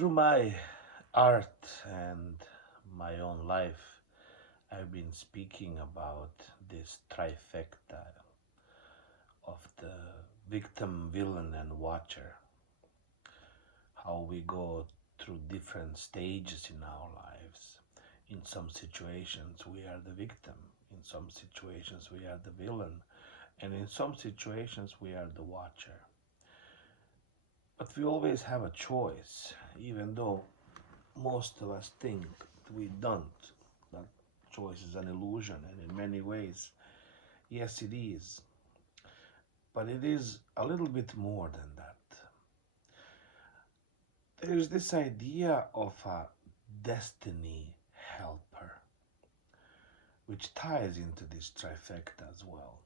Through my art and my own life, I've been speaking about this trifecta of the victim, villain, and watcher. How we go through different stages in our lives. In some situations, we are the victim. In some situations, we are the villain. And in some situations, we are the watcher. But we always have a choice, even though most of us think we don't. That choice is an illusion, and in many ways, yes, it is. But it is a little bit more than that. There is this idea of a destiny helper, which ties into this trifecta as well.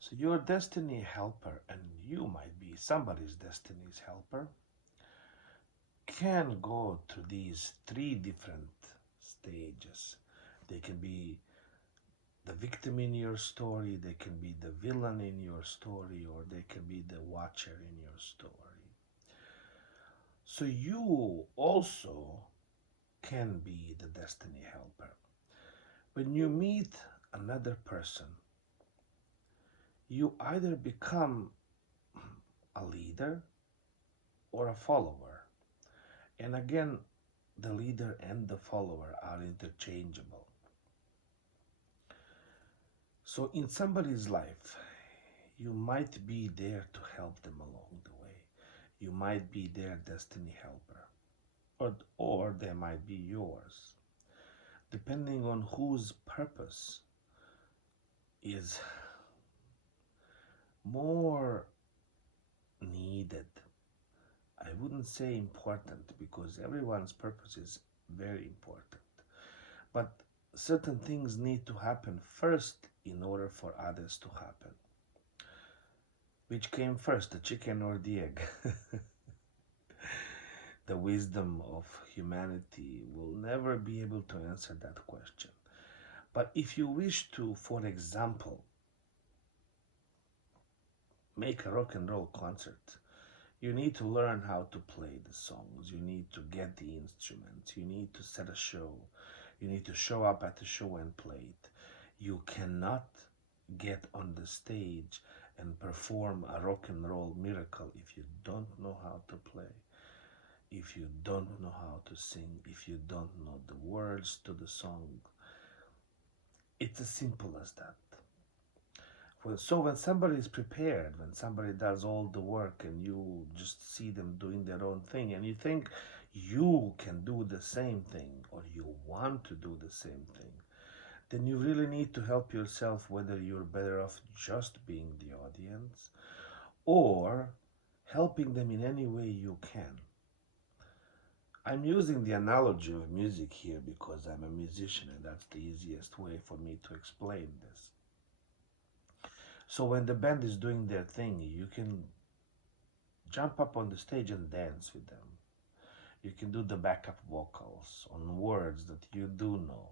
So, your destiny helper, and you might be somebody's destiny's helper, can go through these three different stages. They can be the victim in your story, they can be the villain in your story, or they can be the watcher in your story. So you also can be the destiny helper. When you meet another person, you either become a leader or a follower. And again, the leader and the follower are interchangeable. So in somebody's life, you might be there to help them along the way. You might be their destiny helper, or they might be yours, depending on whose purpose is more needed. I wouldn't say important because everyone's purpose is very important. But certain things need to happen first in order for others to happen. Which came first, the chicken or the egg? The wisdom of humanity will never be able to answer that question. But if you wish to, for example, make a rock and roll concert, you need to learn how to play the songs, you need to get the instruments, you need to set a show, you need to show up at the show and play it. You cannot get on the stage and perform a rock and roll miracle if you don't know how to play, if you don't know how to sing, if you don't know the words to the song. It's as simple as that. So when somebody is prepared, when somebody does all the work and you just see them doing their own thing and you think you can do the same thing or you want to do the same thing, then you really need to help yourself, whether you're better off just being the audience or helping them in any way you can. I'm using the analogy of music here because I'm a musician and that's the easiest way for me to explain this. So when the band is doing their thing, you can jump up on the stage and dance with them. You can do the backup vocals on words that you do know.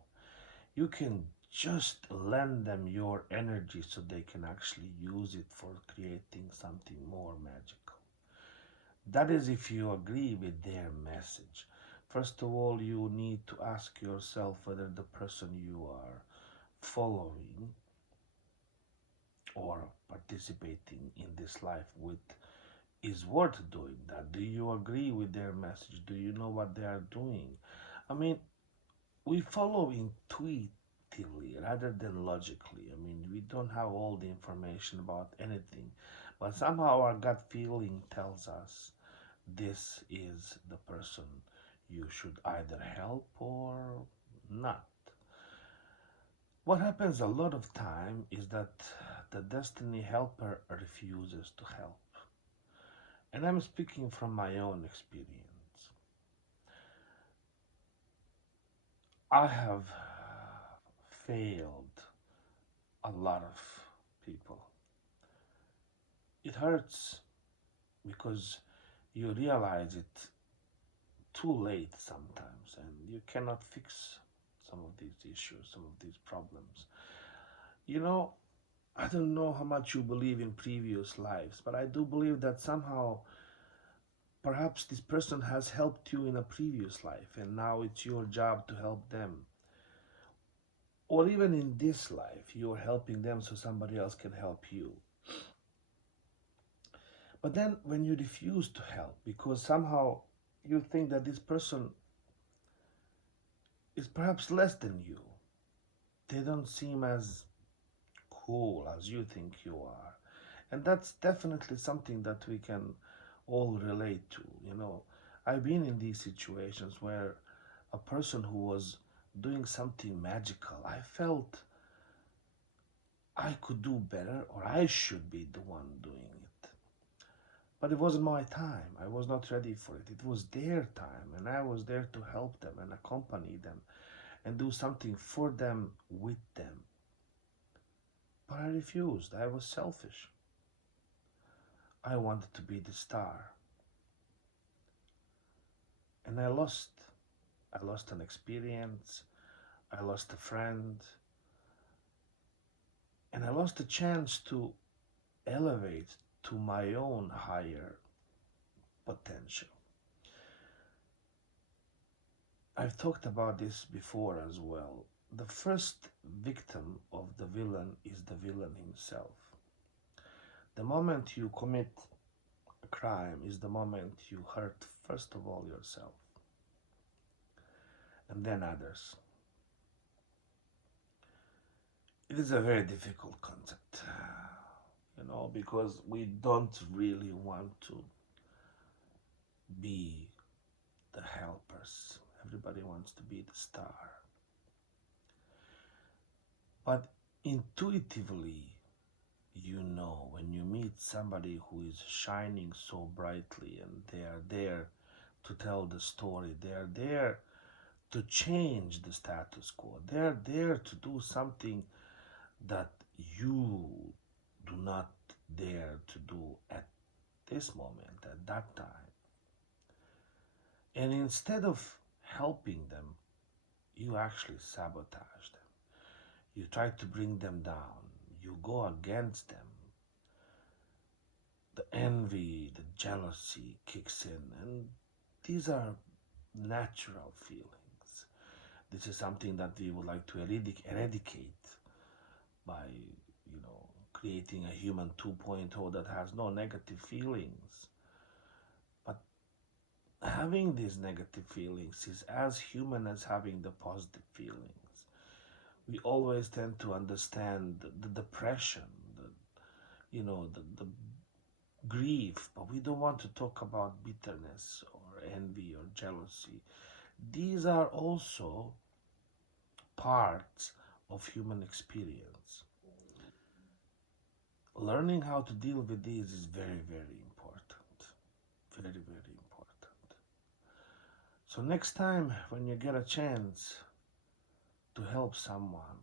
You can just lend them your energy so they can actually use it for creating something more magical. That is if you agree with their message. First of all, you need to ask yourself whether the person you are following or participating in this life with is worth doing that. Do you agree with their message? Do you know what they are doing? I mean, we follow intuitively rather than logically. I mean, we don't have all the information about anything, but somehow our gut feeling tells us this is the person you should either help or not. What happens a lot of time is that the destiny helper refuses to help. And I'm speaking from my own experience. I have failed a lot of people. It hurts because you realize it too late sometimes and you cannot fix some of these issues, some of these problems. You know, I don't know how much you believe in previous lives, but I do believe that somehow Perhaps this person has helped you in a previous life and now it's your job to help them. Or even in this life, you're helping them so somebody else can help you. But then when you refuse to help because somehow you think that this person is perhaps less than you, they don't seem as cool as you think you are. And that's definitely something that we can all relate to. I've been in these situations where a person who was doing something magical, I felt I could do better or I should be the one doing it. But it wasn't my time. I was not ready for it. It was their time, and I was there to help them and accompany them and do something for them with them. But I refused. I was selfish. I wanted to be the star. And I lost. I lost an experience. I lost a friend. And I lost a chance to elevate to my own higher potential. I've talked about this before as well. The first victim of the villain is the villain himself. The moment you commit a crime is the moment you hurt, first of all, yourself and then others. It is a very difficult concept, because we don't really want to be the helpers. Everybody wants to be the star. But intuitively, when you meet somebody who is shining so brightly and they are there to tell the story, they are there to change the status quo, they are there to do something that you do not dare to do at this moment, at that time. And instead of helping them, you actually sabotage them. You try to bring them down. You go against them. The envy, the jealousy kicks in, and these are natural feelings. This is something that we would like to eradicate by, creating a human 2.0 that has no negative feelings. But having these negative feelings is as human as having the positive feelings. We always tend to understand the depression, the grief, but we don't want to talk about bitterness or envy or jealousy. These are also parts of human experience. Learning how to deal with these is very, very important. Very, very important. So next time when you get a chance to help someone,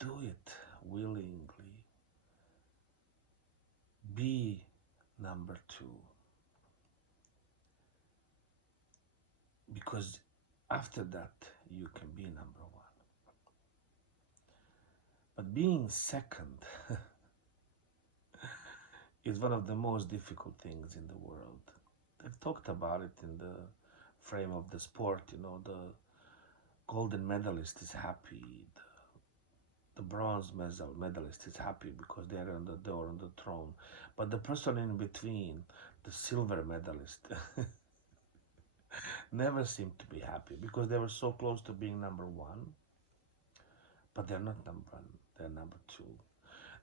do it willingly. Be number two. Because after that, you can be number one. But being second is one of the most difficult things in the world. They've talked about it in the frame of the sport. The golden medalist is happy. The bronze medalist is happy because they're on the door, on the throne. But the person in between, the silver medalist, never seemed to be happy because they were so close to being number one. But they're not number one, they're number two.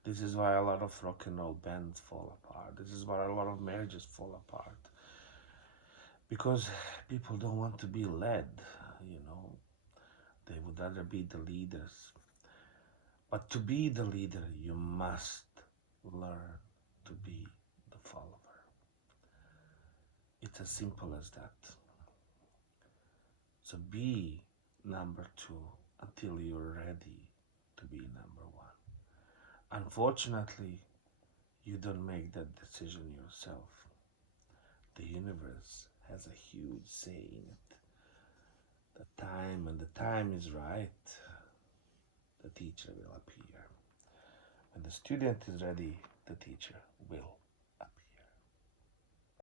This is why a lot of rock and roll bands fall apart. This is why a lot of marriages fall apart. Because people don't want to be led, They would rather be the leaders. But to be the leader, you must learn to be the follower. It's as simple as that. So be number two until you're ready to be number one. Unfortunately, you don't make that decision yourself. The universe has a huge say in it. When the time is right, the teacher will appear. When the student is ready, the teacher will